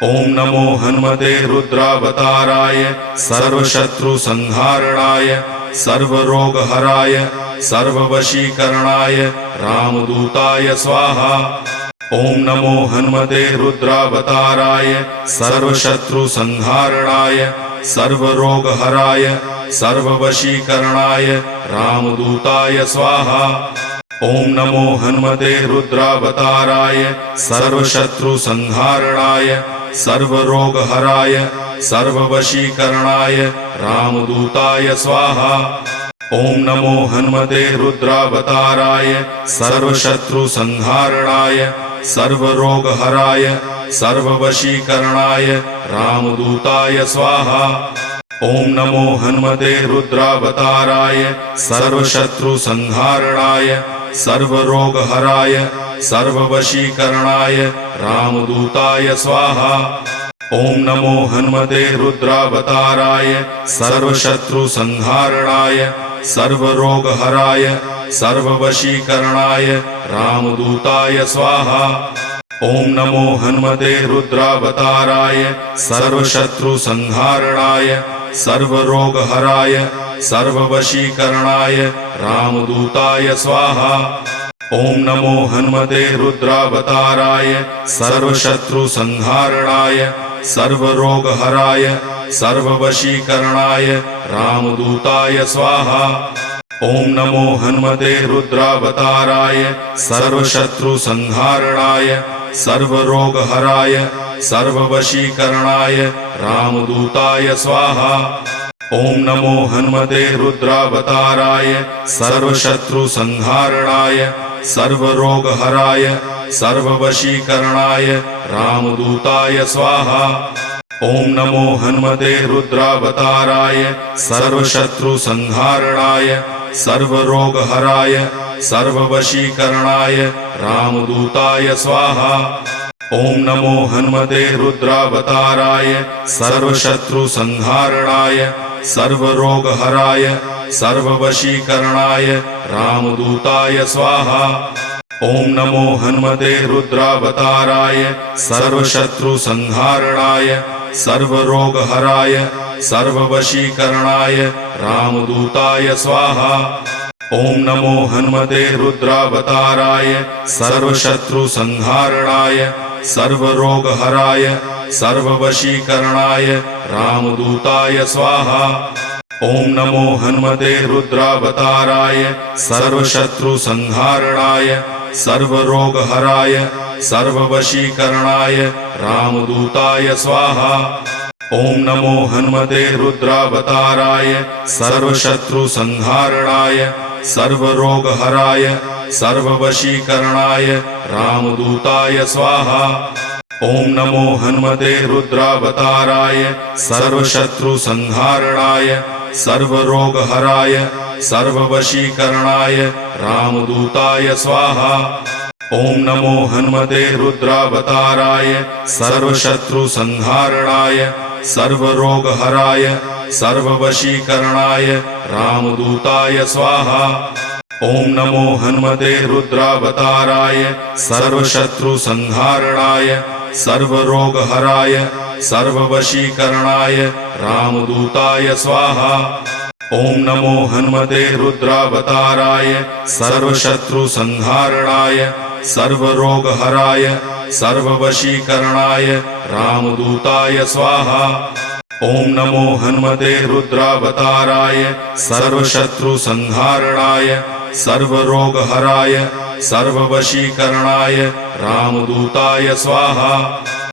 ओम नमो हनुमते रुद्रावताराय सर्वशत्रुसंहारणाय सर्वरोगहराय सर्ववशीकरणाय रामदूताय स्वाहा। ओम नमो हनुमते रुद्रावताराय सर्वशत्रुसंहारणाय सर्वरोगहराय सर्ववशीकरणाय रामदूताय स्वाहा। ओम नमो हनुमते रुद्रावताराय सर्वशत्रुसंहारणाय सर्वरोगहराय सर्ववशीकरणाय रामदूताय स्वाहा। ओम नमो हनुमते रुद्रावताराय सर्वशत्रुसंहारणाय सर्वरोगहराय सर्ववशीकरणाय रामदूताय स्वाहा। ओम नमो हनुमते रुद्रावताराय सर्वशत्रुसंहारणाय सर्वरोगहराय सर्ववशीकरणाय रामदूताय स्वाहा। ओम नमो हनुमते रुद्रावताराय सर्वशत्रुसंहारणाय सर्वरोगहराय सर्ववशीकरणाय रामदूताय स्वाहा। ओम नमो हनुमते रुद्रावताराय सर्वशत्रुसंहारणाय सर्वरोगहराय सर्ववशीकरणाय रामदूताय स्वाहा। ओम नमो हनुमते रुद्रावताराय सर्वशत्रुसंहारणाय सर्वरोगहराय सर्ववशीकरणाय रामदूताय स्वाहा। ओम नमो हनुमते रुद्रावताराय सर्वशत्रुसंहारणाय सर्वरोगहराय सर्ववशीकरणाय रामदूताय स्वाहा। ओम नमो हनुमते रुद्रावताराय सर्वशत्रुसंहारणाय सर्वरोगहराय सर्ववशीकरणाय रामदूताय स्वाहा। ओम नमो हनुमते रुद्रावताराय सर्वशत्रुसंहारणाय सर्वरोगहराय सर्ववशीकरणाय रामदूताय स्वाहा। ओम नमो हनुमते रुद्रावताराय सर्वशत्रुसंहारणाय सर्वरोगहराय सर्ववशीकरणाय रामदूताय स्वाहा। ओम नमो हनुमते रुद्रावताराय सर्वशत्रुसंहारणाय सर्वरोगहराय सर्ववशीकरणाय रामदूताय स्वाहा। ओम नमो हनुमते रुद्रावताराय सर्वशत्रुसंहारणाय सर्वरोगहराय सर्ववशीकरणाय रामदूताय स्वाहा। ओम नमो हनुमते रुद्रावताराय सर्वशत्रुसंहारणाय सर्वरोगहराय सर्ववशीकरणाय रामदूताय स्वाहा। ओम नमो हनुमते रुद्रावताराय सर्वशत्रुसंहारणाय सर्वरोगहराय सर्ववशीकरणाय रामदूताय स्वाहा। ओम नमो हनुमते रुद्रावताराय सर्वशत्रुसंहारणाय सर्वरोगहराय सर्ववशीकरणाय रामदूताय स्वाहा। ओम नमो हनुमते रुद्रावताराय सर्वशत्रुसंहारणाय सर्वरोगहराय सर्ववशीकरणाय रामदूताय स्वाहा। ओम नमो हनुमते रुद्रावताराय सर्वशत्रुसंहारणाय सर्वरोगहराय सर्ववशीकरणाय रामदूताय स्वाहा। ओम नमो हनुमते रुद्रावताराय सर्वशत्रुसंहारणाय सर्वरोगहराय सर्ववशीकरणाय रामदूताय स्वाहा। ओम नमो हनुमते रुद्रावताराय सर्वशत्रुसंहारणाय सर्वरोगहराय सर्ववशीकरणाय रामदूताय स्वाहा।